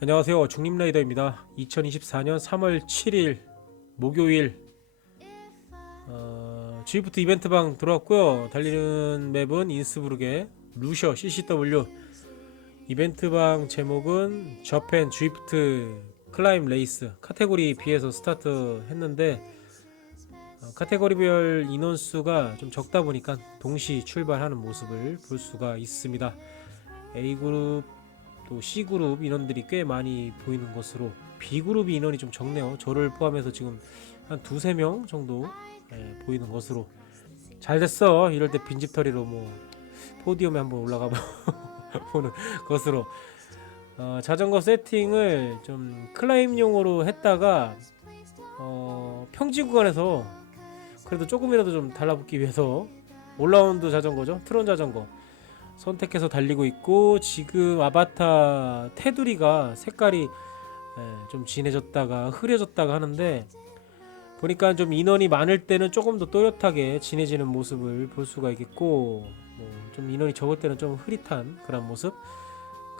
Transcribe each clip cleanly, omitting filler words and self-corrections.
안녕하세요. 중립라이더입니다. 2024년 3월 7일 목요일 G부트 이벤트방 들어왔고요. 달리는 맵은 인스부르게 루셔 CCW. 이벤트방 제목은 저펜 G부트 클라임 레이스. 카테고리 B에서 스타트 했는데 카테고리별 인원수가 좀 적다 보니까 동시 출발하는 모습을 볼 수가 있습니다. A그룹 또 C그룹 인원들이 꽤 많이 보이는 것으로 B그룹 인원이 좀 적네요. 저를 포함해서 지금 한 두세 명 정도 보이는 것으로. 잘 됐어. 이럴 때 빈집털이로 뭐 포디움에 한번 올라가 보는 것으로. 자전거 세팅을 좀 클라임용으로 했다가 평지 구간에서 그래도 조금이라도 좀 달라붙기 위해서 올라운드 자전거죠. 트론 자전거 선택해서 달리고 있고, 지금 아바타 테두리가 색깔이 좀 진해졌다가 흐려졌다가 하는데, 보니까 좀 인원이 많을 때는 조금 더 또렷하게 진해지는 모습을 볼 수가 있겠고, 좀 인원이 적을 때는 좀 흐릿한 그런 모습,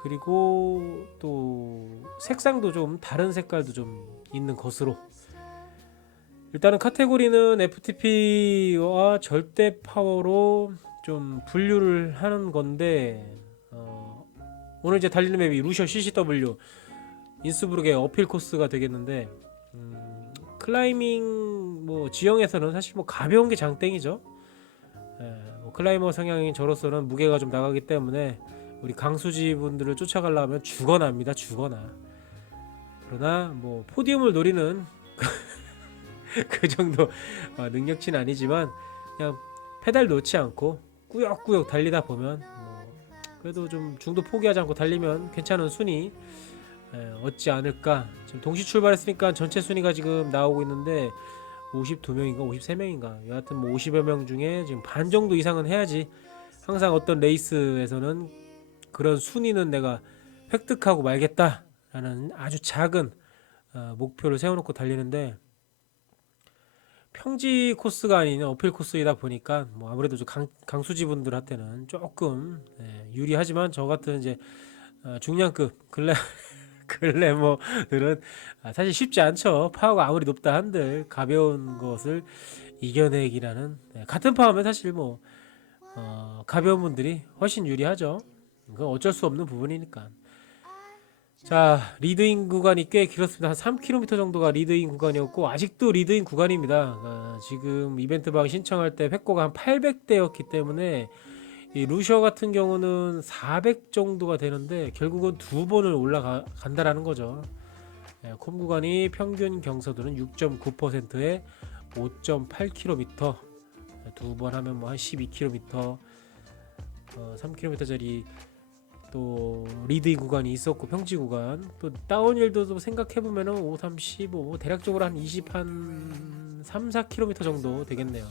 그리고 또 색상도 좀 다른 색깔도 좀 있는 것으로. 일단은 카테고리는 FTP와 절대 파워로 좀 분류를 하는 건데, 오늘 이제 달리는 맵이 루셔 CCW 인스부르크의 어필 코스가 되겠는데, 클라이밍 뭐 지형에서는 사실 뭐 가벼운 게 장땡이죠. 뭐 클라이머 성향인 저로서는 무게가 좀 나가기 때문에 우리 강수지 분들을 쫓아가려면 죽어나 합니다. 죽어나. 그러나 뭐 포디움을 노리는 그 정도 능력치는 아니지만, 그냥 페달 놓지 않고 꾸역꾸역 달리다 보면 그래도 좀 중도 포기하지 않고 달리면 괜찮은 순위 얻지 않을까. 지금 동시 출발했으니까 전체 순위가 지금 나오고 있는데 52명인가 53명인가 여하튼 뭐 50여 명 중에 지금 반 정도 이상은 해야지 항상 어떤 레이스에서는 그런 순위는 내가 획득하고 말겠다라는 아주 작은 목표를 세워놓고 달리는데, 평지 코스가 아닌 어필 코스이다 보니까 뭐 아무래도 좀 강수지 분들한테는 조금 유리하지만, 저 같은 이제 중량급 글래머들은 사실 쉽지 않죠. 파워가 아무리 높다 한들 가벼운 것을 이겨내기라는, 같은 파워면 사실 뭐 가벼운 분들이 훨씬 유리하죠. 그건 어쩔 수 없는 부분이니까. 자, 리드인 구간이 꽤 길었습니다. 한 3km 정도가 리드인 구간이었고, 아직도 리드인 구간입니다. 지금 이벤트방 신청할 때 획고가 한 800대였기 때문에 이 루셔 같은 경우는 400 정도가 되는데 결국은 두 번을 올라간다라는 거죠. 콤 구간이 평균 경사도는 6.9%에 5.8km, 두 번 하면 뭐 한 12km, 3km짜리 또 리드인 구간이 있었고, 평지 구간 또 다운힐도 생각해보면은 5, 3, 15 대략적으로 한 20, 한 3, 4km 정도 되겠네요.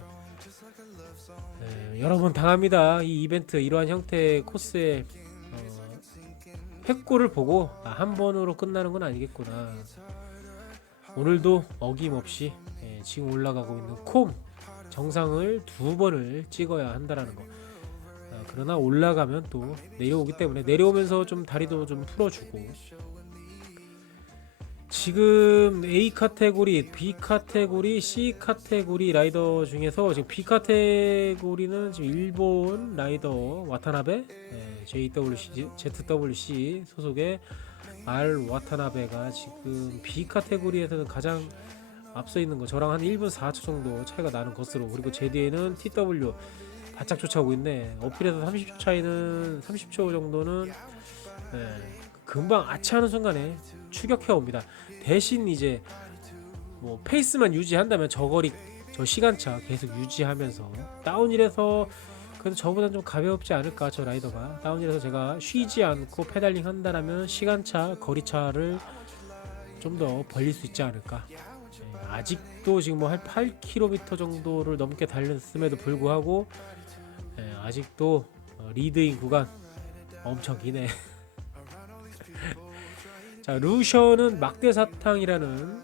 여러 번 당합니다. 이 이벤트 이러한 형태의 코스의 획고를 보고 한 번으로 끝나는 건 아니겠구나. 오늘도 어김없이 지금 올라가고 있는 콤 정상을 두 번을 찍어야 한다라는 거. 그러나 올라가면 또 내려오기 때문에 내려오면서 좀 다리도 좀 풀어주고, 지금 A 카테고리, B 카테고리, C 카테고리 라이더 중에서 지금 B 카테고리는 지금 일본 라이더 와타나베, ZWC 소속의 R 와타나베가 지금 B 카테고리에서는 가장 앞서 있는 거, 저랑 한 1분 4초 정도 차이가 나는 것으로. 그리고 제 뒤에는 TW 바짝 쫓아오고 있네. 어필에서 30초 차이는, 30초 정도는 금방 아차하는 순간에 추격해 옵니다. 대신 이제 뭐 페이스만 유지한다면 저 거리, 저 시간차 계속 유지하면서 다운힐에서 그래도 저보다 좀 가볍지 않을까. 저 라이더가 다운힐에서 제가 쉬지 않고 페달링 한다라면 시간차, 거리차를 좀 더 벌릴 수 있지 않을까. 아직도 지금 뭐 한 8km 정도를 넘게 달렸음에도 불구하고 아직도 리드인 구간 엄청 기네. 자, 루셔는 막대사탕이라는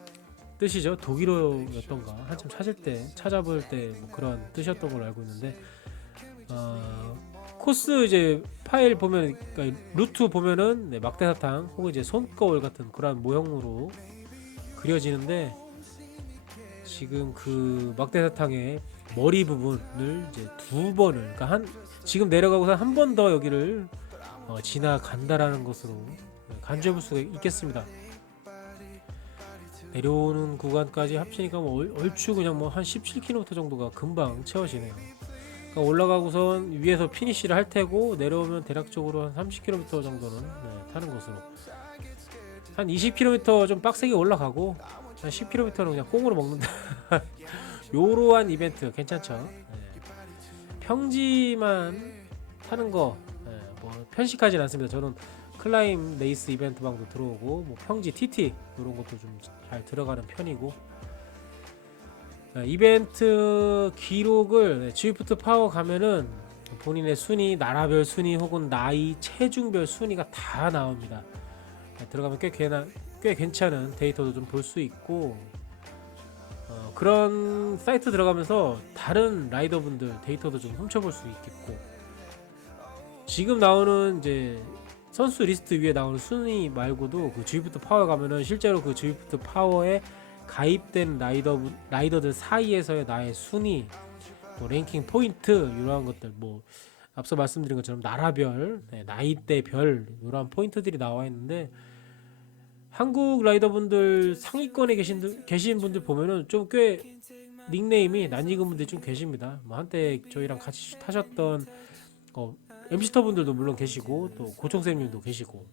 뜻이죠. 독일어였던가 한참 찾을 때 찾아볼 때 뭐 그런 뜻이었던 걸로 알고 있는데, 코스 이제 파일 보면, 그러니까 루트 보면은 네, 막대사탕 혹은 이제 손거울 같은 그런 모형으로 그려지는데, 지금 그 막대사탕의 머리 부분을 이제 두 번을, 그러니까 지금 내려가고서 한 번 더 여기를 지나간다라는 것으로 간주해 볼 수가 있겠습니다. 내려오는 구간까지 합치니까 뭐 얼추 그냥 뭐 한 17km 정도가 금방 채워지네요. 그러니까 올라가고선 위에서 피니시를 할 테고, 내려오면 대략적으로 한 30km 정도는 타는 것으로, 한 20km 좀 빡세게 올라가고 한 10km는 그냥 꽁으로 먹는다. 요러한 이벤트 괜찮죠? 평지만 타는 거 뭐 편식하진 않습니다. 저는 클라임 레이스 이벤트 방도 들어오고 뭐 평지 TT 이런 것도 좀 잘 들어가는 편이고, 이벤트 기록을 지위프트 파워 가면은 본인의 순위, 나라별 순위 혹은 나이, 체중별 순위가 다 나옵니다. 들어가면 꽤 괜찮은 데이터도 좀 볼 수 있고, 그런 사이트 들어가면서 다른 라이더분들 데이터도 좀 훔쳐볼 수 있겠고, 지금 나오는 이제 선수 리스트 위에 나오는 순위 말고도 그 G부트 파워 가면은 실제로 그 G부트 파워에 가입된 라이더들 사이에서의 나의 순위, 뭐 랭킹 포인트 이러한 것들, 뭐 앞서 말씀드린 것처럼 나라별, 나이대별 이러한 포인트들이 나와 있는데, 한국 라이더분들 상위권에 계신 분들 보면은 좀 꽤 닉네임이 낯익은 분들이 좀 계십니다. 뭐 한때 저희랑 같이 타셨던 MC터 분들도 물론 계시고, 또 고총쌤님도 계시고,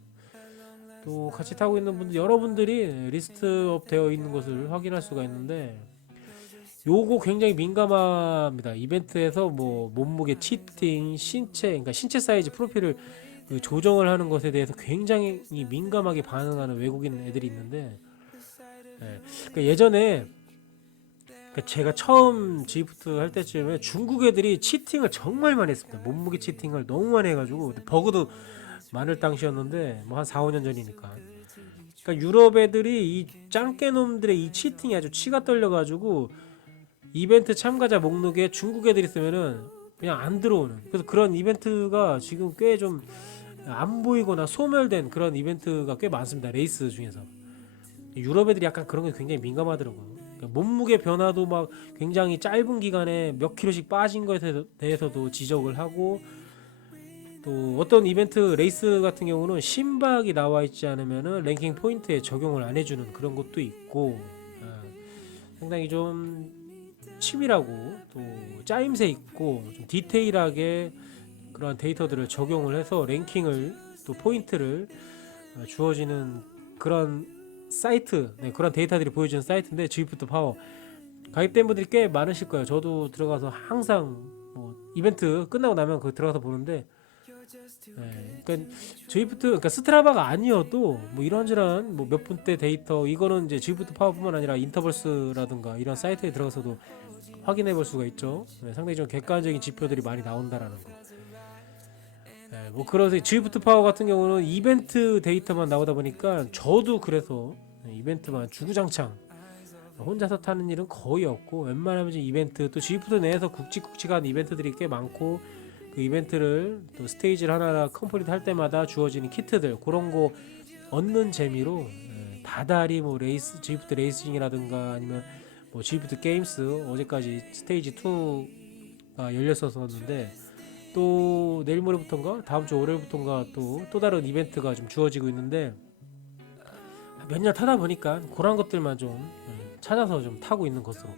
또 같이 타고 있는 분들 여러분들이 리스트업 되어 있는 것을 확인할 수가 있는데, 요거 굉장히 민감합니다. 이벤트에서 뭐 몸무게 치팅, 그러니까 신체 사이즈 프로필을 그 조정을 하는 것에 대해서 굉장히 민감하게 반응하는 외국인 애들이 있는데, 그러니까 예전에, 그러니까 제가 처음 지프트 할 때쯤에 중국 애들이 치팅을 정말 많이 했습니다. 몸무게 치팅을 너무 많이 해가지고 버그도 많을 당시였는데, 뭐 한 4, 5년 전이니까. 그러니까 유럽 애들이 이 짱깨 놈들의 이 치팅이 아주 치가 떨려가지고 이벤트 참가자 목록에 중국 애들이 있으면은 그냥 안 들어오는, 그래서 그런 이벤트가 지금 꽤 좀 안 보이거나 소멸된 그런 이벤트가 꽤 많습니다. 레이스 중에서 유럽 애들이 약간 그런 게 굉장히 민감하더라고요. 그러니까 몸무게 변화도 막 굉장히 짧은 기간에 몇 킬로씩 빠진 것에 대해서도 지적을 하고, 또 어떤 이벤트 레이스 같은 경우는 심박이 나와 있지 않으면은 랭킹 포인트에 적용을 안 해주는 그런 것도 있고, 상당히 좀 치밀하고 또 짜임새 있고 좀 디테일하게 그런 데이터들을 적용을 해서 랭킹을, 또 포인트를 주어지는 그런 사이트, 그런 데이터들이 보여주는 사이트인데, G부트 파워 가입된 분들이 꽤 많으실 거예요. 저도 들어가서 항상 뭐 이벤트 끝나고 나면 거기 들어가서 보는데, 그러니까 G부트, 그러니까 스트라바가 아니어도 뭐 이런저런 뭐 몇 분대 데이터, 이거는 이제 G부트 파워뿐만 아니라 인터벌스라든가 이런 사이트에 들어가서도 확인해 볼 수가 있죠. 상당히 좀 객관적인 지표들이 많이 나온다라는 거. 뭐 그래서 G부트 파워 같은 경우는 이벤트 데이터만 나오다 보니까 저도 그래서 이벤트만 주구장창 혼자서 타는 일은 거의 없고, 웬만하면 이벤트, 또 G부트 내에서 굵직굵직한 이벤트들이 꽤 많고, 그 이벤트를 또 스테이지를 하나하나 컴플리트 할 때마다 주어지는 키트들, 그런 거 얻는 재미로 다달이 뭐 G부트 레이싱이라든가 아니면 뭐 G부트 게임스, 어제까지 스테이지 2가 열렸었는데, 또 내일 모레부터인가 다음 주 월요일부터인가 또 다른 이벤트가 좀 주어지고 있는데, 몇 년 타다 보니까 그런 것들만 좀 찾아서 좀 타고 있는 것으로.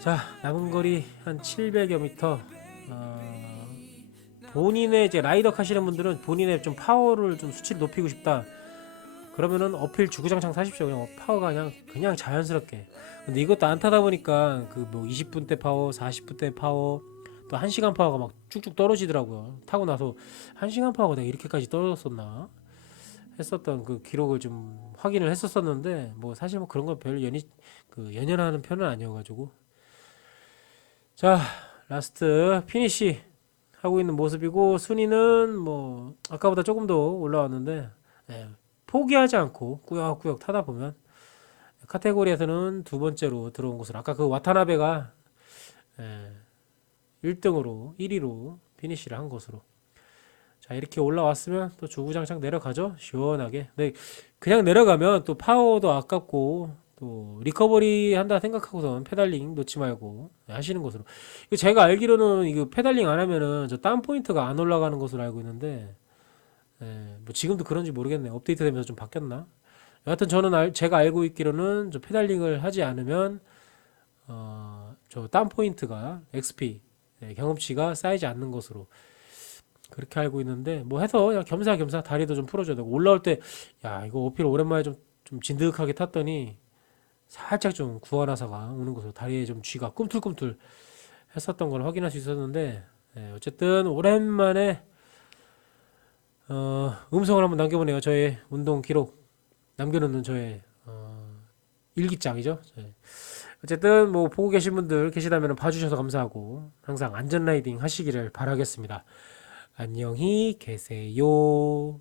자, 남은 거리 한 700여 미터. 본인의 이제 라이더 하시는 분들은 본인의 좀 파워를 좀 수치를 높이고 싶다, 그러면은 어필 주구장창 사십시오. 그냥 파워가 그냥 자연스럽게. 근데 이것도 안 타다 보니까 그 뭐 20분대 파워, 40분대 파워, 또 1시간 파워가 막 쭉쭉 떨어지더라고요. 타고 나서 1시간 파워가 내가 이렇게까지 떨어졌었나 했었던 그 기록을 좀 확인을 했었었는데, 뭐 사실 뭐 그런 거 별 연연하는 편은 아니어가지고. 자, 라스트 피니시 하고 있는 모습이고, 순위는 뭐 아까보다 조금 더 올라왔는데, 포기하지 않고 꾸역꾸역 타다 보면 카테고리에서는 두 번째로 들어온 것으로, 아까 그 와타나베가 1등으로 1위로 피니쉬를 한 것으로. 자, 이렇게 올라왔으면 또 주구장창 내려가죠. 시원하게. 근데 그냥 내려가면 또 파워도 아깝고 또 리커버리 한다 생각하고선 페달링 놓지 말고 하시는 것으로. 이거 제가 알기로는 이거 페달링 안 하면은 저 다운 포인트가 안 올라가는 것으로 알고 있는데, 뭐 지금도 그런지 모르겠네요. 업데이트 되면서 좀 바뀌었나? 여하튼 저는 제가 알고 있기로는 저 페달링을 하지 않으면 저 다운 포인트가 XP 경험치가 쌓이지 않는 것으로 그렇게 알고 있는데, 뭐 해서 그냥 겸사겸사 다리도 좀 풀어줘야 되고 올라올 때 야 이거 어필 오랜만에 좀 진득하게 탔더니 살짝 좀 구하나사가 오는 것으로 다리에 좀 쥐가 꿈틀꿈틀 했었던 걸 확인할 수 있었는데, 어쨌든 오랜만에 음성을 한번 남겨보네요. 저의 운동 기록 남겨놓는 저의 일기장이죠. 어쨌든 뭐 보고 계신 분들 계시다면 봐주셔서 감사하고 항상 안전 라이딩 하시기를 바라겠습니다. 안녕히 계세요.